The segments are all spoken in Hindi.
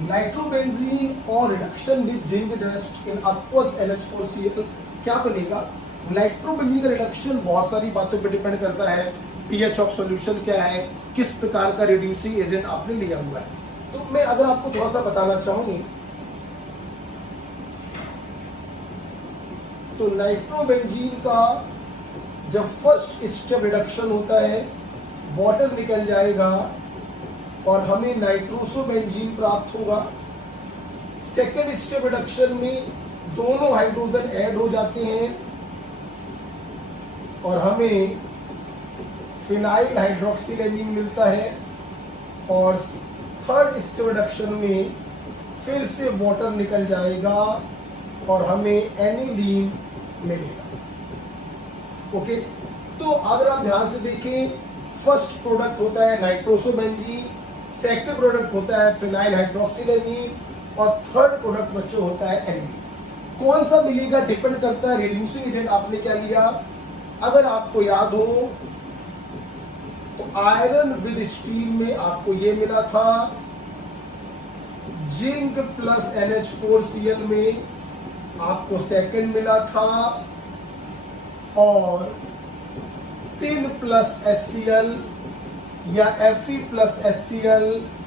नाइट्रोबेंजीन और reduction with zinc dust in aqueous NH4Cl क्या बनेगा? नाइट्रोबेंजीन का रिडक्शन बहुत सारी बातों पर डिपेंड करता है। पीएच ऑफ सॉल्यूशन क्या है, किस प्रकार का रिड्यूसिंग एजेंट आपने लिया हुआ है। तो मैं अगर आपको थोड़ा सा बताना चाहूँ तो नाइट्रोबेंजीन का जब फर्स्ट स्टेप रिडक्शन होता है, वाटर निकल जाएगा और हमें नाइट्रोसोबेंजीन प्राप्त होगा। सेकेंड स्टेप रिडक्शन में दोनों हाइड्रोजन ऐड हो जाते हैं और हमें फिनाइल हाइड्रोक्सिलेमीन मिलता है। और थर्ड स्टेप रिडक्शन में फिर से वाटर निकल जाएगा और हमें एनिलीन मिलेगा। ओके, तो अगर आप ध्यान से देखें, फर्स्ट प्रोडक्ट होता है नाइट्रोसोबेंजीन, सेकंड प्रोडक्ट होता है फिनाइल हाइड्रोक्सिलेमीन और थर्ड प्रोडक्ट बच्चों होता है एनिलीन। कौन सा मिलेगा डिपेंड करता है रिड्यूसिंग एजेंट आपने क्या लिया। अगर आपको याद हो तो आयरन विद स्टील में आपको ये मिला था, जिंक प्लस NH4Cl में आपको सेकंड मिला था, और टिन प्लस HCl या Fe प्लस HCl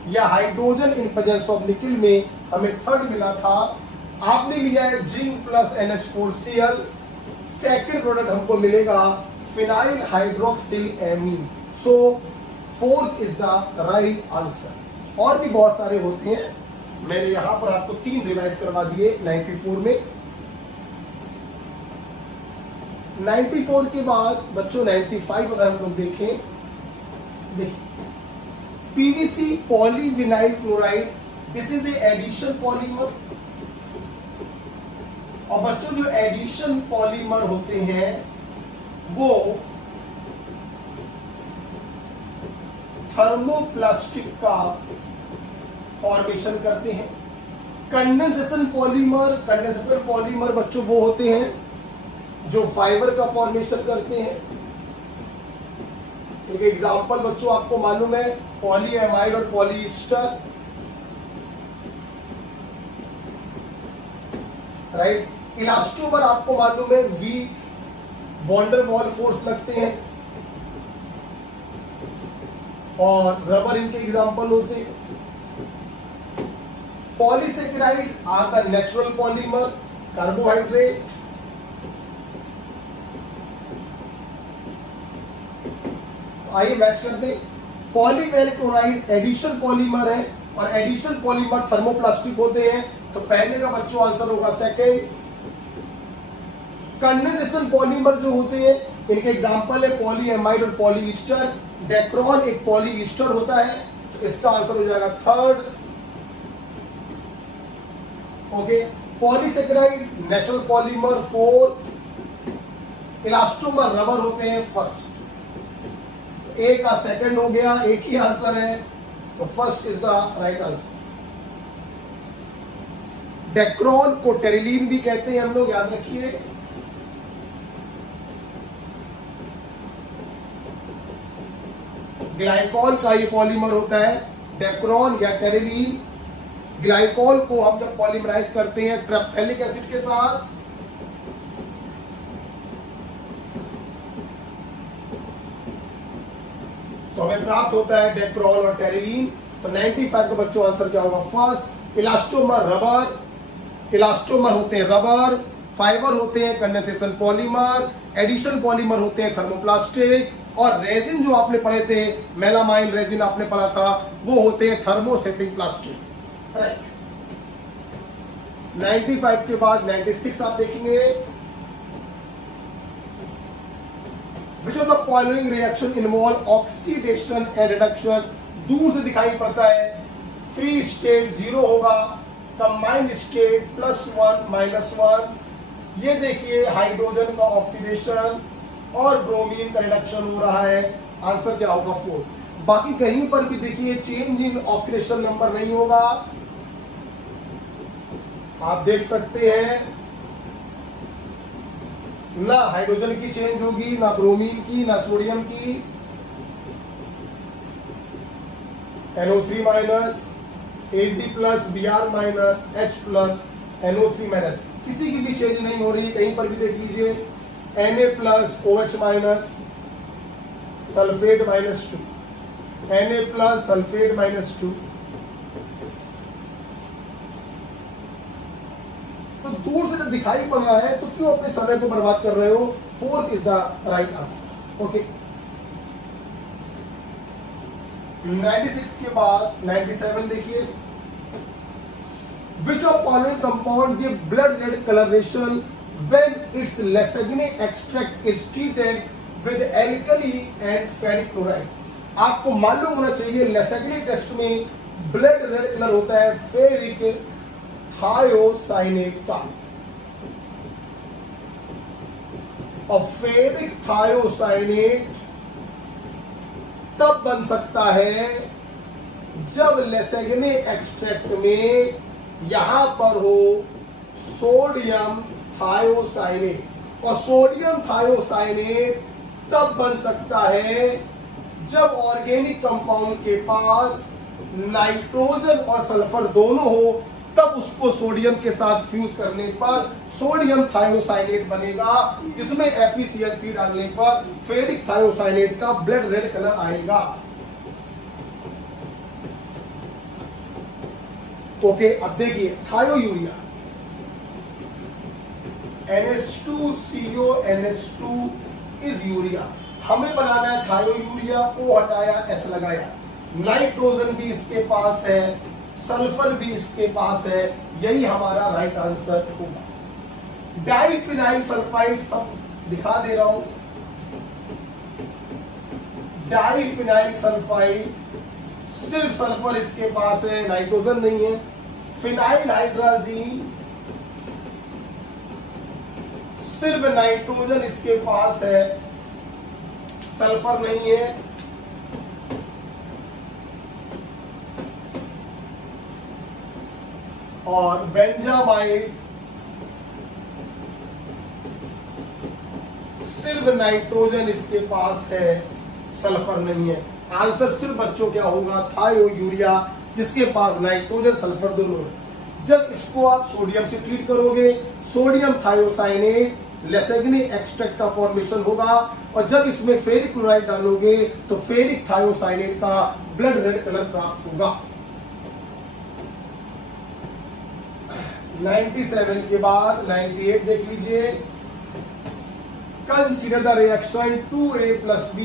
या hydrogen in presence of nickel में हमें थर्ड मिला था। आपने लिया है zinc plus NH4Cl, second product हमको मिलेगा phenyl hydroxyl amine. So fourth is the right answer. और भी बहुत सारे होते हैं, मैंने यहां पर आपको 3 रिवाइज करवा दिए 94 में। 94 के बाद बच्चों 95 अगर हम लोग देखें, देखिए PVC polyvinyl chloride, this is a addition polymer. और बच्चों जो एडिशन पॉलीमर होते हैं वो थर्मोप्लास्टिक का फॉर्मेशन करते हैं। कंडेंसेशन पॉलीमर बच्चों वो होते हैं जो फाइबर का फॉर्मेशन करते हैं। इनके एग्जाम्पल बच्चों आपको मालूम है, पॉलीएमाइड और पॉलीएस्टर, राइट। इलास्टोमर आपको मालूम है वीक वॉन्डर वॉल फोर्स लगते हैं, और रबर इनके एग्जाम्पल होते हैं। Polysaccharide are the natural polymer, carbohydrate. आइए मैच करते हैं। पॉलीविनाइल क्लोराइड एडिशन पॉलीमर है और एडिशन पॉलीमर थर्मोप्लास्टिक होते हैं, तो पहले का बच्चों आंसर होगा सेकेंड। कंडेंसेशन पॉलीमर जो होते हैं इनके एग्जांपल है पॉलीएमाइड और पॉलीईस्टर। डेक्रोन एक पॉलीईस्टर होता है, तो इसका आंसर हो जाएगा third. Okay, polysaccharide natural polymer fourth. Elastomer rubber होते हैं फर्स्ट। ए का सेकंड हो गया, एक ही आंसर है, तो first is the right answer. Dacron को टेरिलीन भी कहते हैं हम लोग, याद रखिए। ग्लाइकॉल का ये पॉलीमर होता है, डेक्रोन या टेरिलीन। ग्लाइकॉल को हम जब पॉलीमराइज करते हैं ट्रेप्थेलिक एसिड के साथ, तो हमें प्राप्त होता है डेक्रोल और टेरिलीन। तो 95 का बच्चों आंसर क्या होगा? फर्स्ट। इलास्टोमर रबर, इलास्टोमर होते हैं रबर, फाइबर होते हैं कंडेंसेशन पॉलीमर, एडिशन पॉलीमर होते हैं थर्मोप्लास्टिक, और रेजिन जो आपने पढ़े थे मेलामाइन रेजिन आपने पढ़ा था, वो होते हैं थर्मोसेपिंग प्लास्टिक। राइट। 95 के बाद 96 आप देखेंगे। Which of the following reaction involve oxidation and reduction? दूर से दिखाई पड़ता है। फ्री स्टेट 0 होगा, कंबाइंड स्टेट +1 -1। ये देखिए हाइड्रोजन का ऑक्सीडेशन और ब्रोमीन का रिडक्शन हो रहा है। आंसर क्या होगा? 4। बाकी कहीं पर भी देखिए चेंज इन ऑक्सीडेशन नंबर नहीं होगा। आप देख सकते हैं ना हाइड्रोजन की चेंज होगी, ना ब्रोमीन की, ना सोडियम की। NO3-। Ag plus Br minus H plus NO3 minus, किसी की भी चेंज नहीं हो रही, कहीं पर भी देख लीजिए। Na plus OH minus sulphate minus 2, Na plus sulphate minus 2। तो दूर से जब दिखाई पड़ रहा है तो क्यों अपने समय को बर्बाद कर रहे हो? Fourth is the right answer. Okay, 96 के बाद 97 देखिए। Which of following compound give blood red coloration when its Lessegne extract is treated with alkali and ferric chloride? आपको मालूम होना चाहिए लेसेग्ने टेस्ट में ब्लड रेड कलर होता है फेरिक थायोसाइनेट का, और फेरिक थायोसाइनेट तब बन सकता है जब लेसेग्ने एक्सट्रैक्ट में यहां पर हो सोडियम थायोसाइनेट, और सोडियम थायोसाइनेट तब बन सकता है जब ऑर्गेनिक कंपाउंड के पास नाइट्रोजन और सल्फर दोनों हो, तब उसको सोडियम के साथ फ्यूज करने पर सोडियम थायोसाइनेट बनेगा, जिसमें FeCl3 डालने पर फेरिक थायोसाइनेट का ब्लड रेड कलर आएगा। ओके, अब देखिए thiourea, NH2CO NH2 is urea, हमें बनाना है थायोयूरिया, O हटाया S लगाया, नाइट्रोजन भी इसके पास है, सल्फर भी इसके पास है, यही हमारा राइट आंसर होगा। डाइफिनाइल सल्फाइड सब दिखा दे रहा हूं, डाइफिनाइल सल्फाइड सिर्फ सल्फर इसके पास है, नाइट्रोजन नहीं है। फिनाइल हाइड्राजीन सिर्फ नाइट्रोजन इसके पास है, सल्फर नहीं है। और बेंजामाइड सिर्फ नाइट्रोजन इसके पास है, सल्फर नहीं है। आंसर सिर्फ बच्चों क्या होगा? थायोयूरिया, जिसके पास नाइट्रोजन सल्फर दोनों है। जब इसको आप सोडियम से ट्रीट करोगे, सोडियम थायोसाइनेट लेसेग्ने एक्सट्रैक्ट का फॉर्मेशन होगा, और जब इसमें फेरिक क्लोराइड डालोगे तो फेरिक थायोसाइनेट का ब्लड रेड कलर प्राप्त होगा। 97 के बाद 98 देख लीजिए। Consider the reaction 2A plus B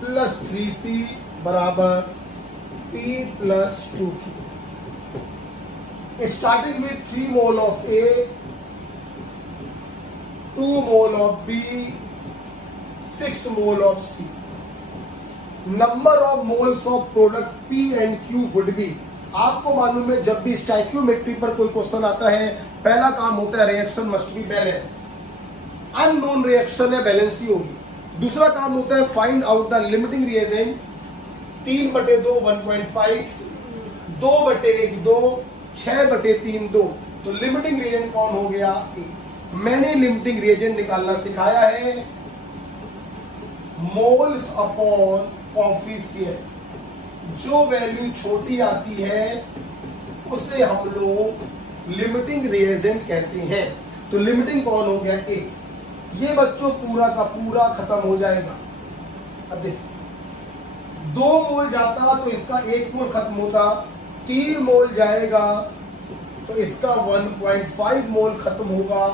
plus 3C बराबर P plus 2Q। Starting with 3 mole of A, 2 mole of B, 6 mole of C। Number of moles of product P and Q would be. आपको मालूम है जब भी स्टैइक्योमेट्री पर कोई क्वेश्चन आता है, पहला काम होता है reaction must be balance, unknown reaction है बैलेंस ही होगी। दूसरा काम होता है find out the limiting reagent, 3/2 1.5, 2/1 2, 6/3 2। तो लिमिटिंग रिएजेंट कौन हो गया? मैंने लिमिटिंग रिएजेंट निकालना सिखाया है, मोल्स अपॉन कॉफिशिएंट। जो वैल्यू छोटी आती है उसे हम लोग लिमिटिंग रिएजेंट कहते हैं। तो लिमिटिंग कौन हो गया? ए। ये बच्चों पूरा का पूरा खत्म हो जाएगा। अब देखिए 2 मोल जाता तो इसका 1 मोल खत्म होता, 3 मोल जाएगा तो इसका 1.5 मोल खत्म होगा,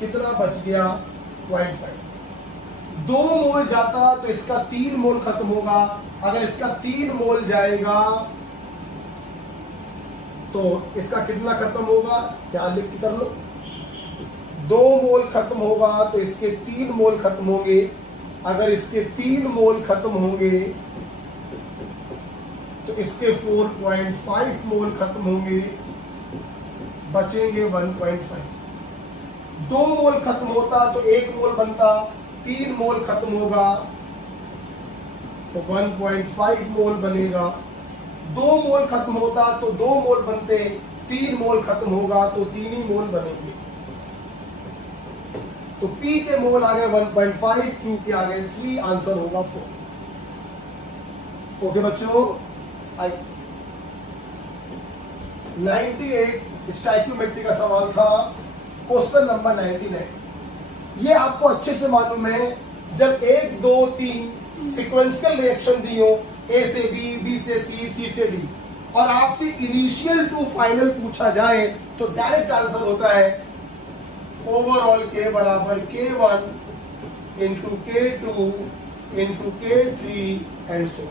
कितना बच गया? 0.5। 2 मोल जाता तो इसका 3 मोल खत्म होगा, अगर इसका 3 मोल जाएगा तो इसका कितना खत्म होगा? क्या लिख के कर लो, 2 मोल खत्म होगा तो इसके 3 मोल खत्म होंगे, अगर इसके 3 मोल खत्म होंगे तो इसके 4.5 मोल खत्म होंगे, बचेंगे 1.5। 2 मोल खत्म होता तो 1 मोल बनता, 3 मोल खत्म होगा तो 1.5 मोल बनेगा। 2 मोल खत्म होता तो 2 मोल बनते, 3 मोल खत्म होगा तो 3 ही मोल बनेंगे। तो P के मोल आ गए 1.5, Q के आ गए 3, आंसर होगा 4। ओके बच्चों, 98 स्टाइक्योमेट्री का सवाल था। क्वेश्चन नंबर 99, ये आपको अच्छे से मालूम है, जब 1 2 3 सिक्वेंशियल रिएक्शन दी हो, ए से बी, बी से सी से डी, और आपसे इनिशियल टू फाइनल पूछा जाए तो डायरेक्ट आंसर होता है ओवरऑल के बराबर K1 into K2 into K3 and so.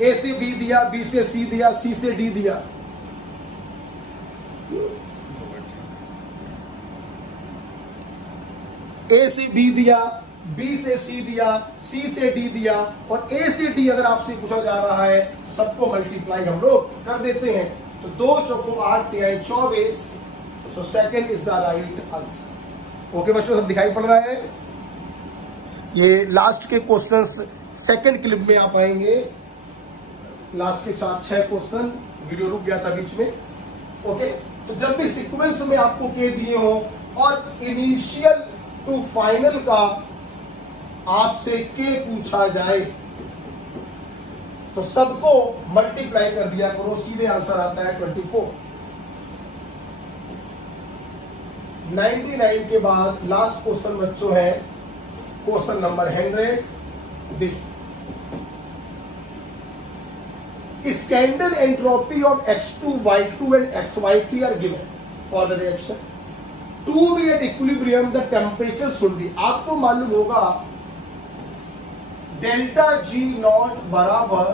A से बी दिया, बी से सी दिया, सी से डी दिया, ए से बी दिया, बी से सी दिया, सी से डी दिया, और ए से डी अगर आपसे पूछा जा रहा है तो सबको मल्टीप्लाई हम लोग कर देते हैं। तो 2 चौको 8 तिहाई 24, so second is the right answer. Okay बच्चों, सब दिखाई पड़ रहा है। ये लास्ट के क्वेश्चंस सेकंड क्लिप में आप आएंगे। लास्ट के 4-6 क्वेश्चन, वीडियो रुक गया था बीच में। ओके, तो जब भी सीक्वेंस में आपको के दिए हो और इनिशियल टू फाइनल का आपसे के पूछा जाए तो सबको मल्टीप्लाई कर दिया करो, सीधे आंसर आता है 24। 99 के बाद लास्ट क्वेश्चन बच्चों है क्वेश्चन नंबर 100। देखिए, standard entropy of x2 y2 and xy3 are given for the reaction to be at equilibrium the temperature should be। आपको मालूम होगा डेल्टा G नॉट बराबर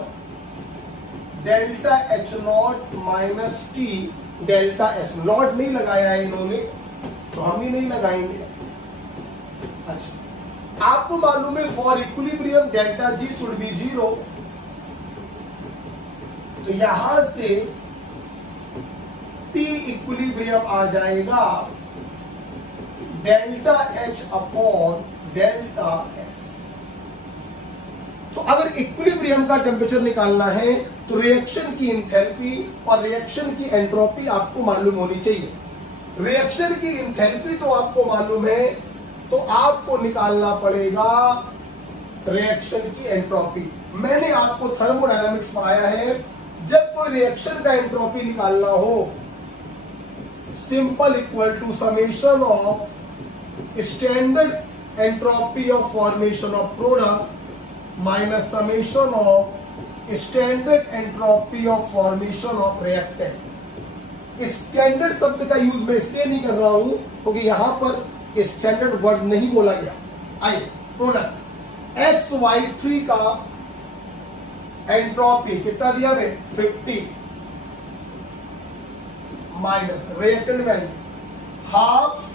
delta H not minus T delta S। Not नहीं लगाया है इन्होंने, तो हम भी नहीं लगाएंगे। अच्छा, आपको मालूम है for equilibrium delta G should be 0, तो यहां से T इक्विलिब्रियम आ जाएगा delta H upon delta S। तो अगर इक्विलिब्रियम का टेम्परेचर निकालना है तो रिएक्शन की एंथैल्पी और रिएक्शन की एंट्रोपी आपको मालूम होनी चाहिए। रिएक्शन की एंथैल्पी तो आपको मालूम है, तो आपको निकालना पड़ेगा रिएक्शन की एंट्रोपी। मैंने आपको थर्मोडायनामिक्स पढ़ाया है, जब कोई रिएक्शन का एंट्रोपी निकालना हो, simple equal to summation of standard entropy of formation of product minus summation of standard entropy of formation of reactant. Standard शब्द का यूज मैं इसलिए नहीं कर रहा हूं क्योंकि यहां पर स्टैंडर्ड वर्ड नहीं बोला गया। आइए, प्रोडक्ट XY3 का एंट्रोपी कितना दिया है 50 minus reactant value half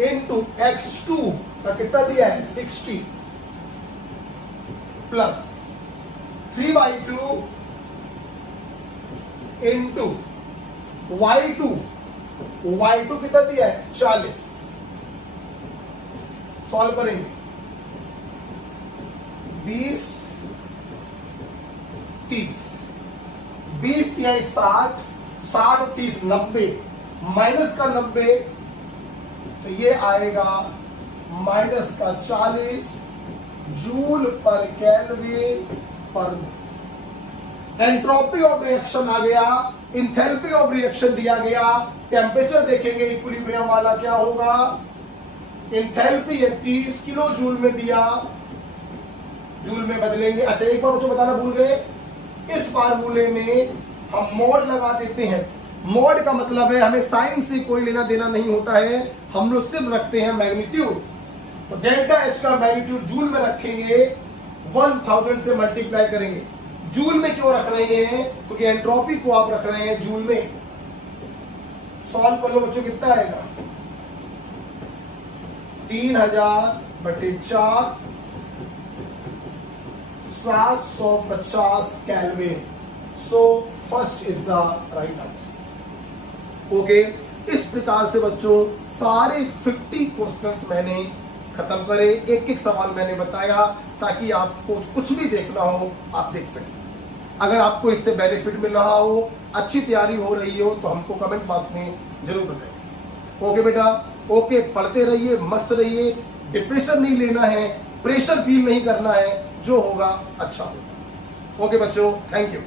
into X2 का कितना दिया है 60 प्लस 3/2 इनटू Y2 कितना दिया है 40। सॉल्व करेंगे 20 30 20 तिहाई 60 60 और 30 90 माइनस का 90, तो ये आएगा माइनस का 40 जूल पर केल्विन पर। एंट्रोपी ऑफ रिएक्शन आ गया, इंथैल्पी ऑफ रिएक्शन दिया गया, टेम्परेचर देखेंगे इक्विलिब्रियम वाला क्या होगा। इंथैल्पी है 30 किलो जूल में दिया, जूल में बदलेंगे। अच्छा, एक बार मुझे बताना भूल गए, इस फार्मूले में हम मोड लगा देते हैं। मोड का मतलब है हमें साइन से कोई लेना देना नहीं होता है, हम लोग सिर्फ रखते हैं मैग्नीट्यूड। तो डेल्टा H का मैग्नीट्यूड जूल में रखेंगे, 1000 से मल्टीप्लाई करेंगे। जूल में क्यों रख रहे हैं, क्योंकि एंट्रोपी को आप रख रहे हैं जूल में। सॉल्व कर लो बच्चों, कितना आएगा 3000/4 750 kelvin. So first is the right answer. Okay, इस प्रकार से बच्चों सारे 50 क्वेश्चंस मैंने खत्म करे। एक एक सवाल मैंने बताया ताकि आपको कुछ भी देखना हो आप देख सकें। अगर आपको इससे बेनिफिट मिल रहा हो, अच्छी तैयारी हो रही हो, तो हमको कमेंट बॉक्स में जरूर बताइए। ओके बेटा, ओके, पढ़ते रहिए, मस्त रहिए, डिप्रेशन नहीं लेना है, प्रेशर फील नहीं करना है। जो होगा अच्छा होगा। ओके बच्चों, थैंक यू।